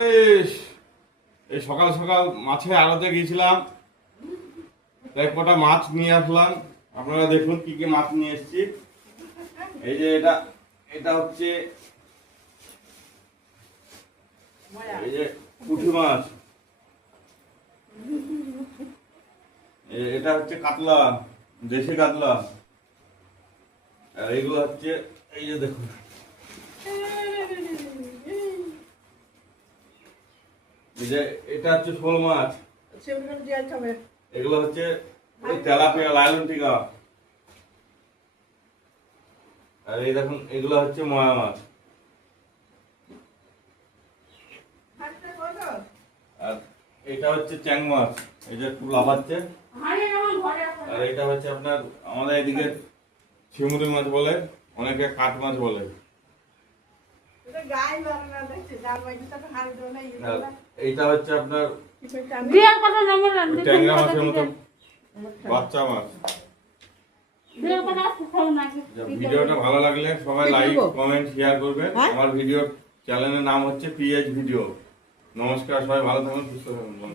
এই সকাল সকাল মাছের আড়তে গিয়েছিলাম, তাই কটা মাছ নিয়ে আসলাম। আপনারা দেখুন কি কি মাছ নিয়ে এসেছি। এই যে এটা এটা হচ্ছে এই যে পুঁটি মাছ, এটা হচ্ছে কাতলা, দেশি কাতলা। আর এইগুলো হচ্ছে এই যে দেখুন, এই যে এটা হচ্ছে শোল মাছ, এগুলো হচ্ছে তেলাপিয়া, লায়লন টিকা। আর এই দেখুন এগুলো হচ্ছে ময়া মাছ। আর এটা হচ্ছে চ্যাং মাছ, এই যে একটু লাফাচ্ছে। আর এটা হচ্ছে আপনার আমাদের এদিকে শিমুলি মাছ বলে, অনেকে কাঠ মাছ বলে। এইটা হচ্ছে আপনার ট্যাংরা মাছের মতো বাচ্চা মাছ। ভিডিওটা ভালো লাগলে সবাই লাইক কমেন্ট শেয়ার করবেন। আমার ভিডিও চ্যানেলের নাম হচ্ছে পিএইচ ভিডিও। নমস্কার, সবাই ভালো থাকুন, সুস্থ থাকুন।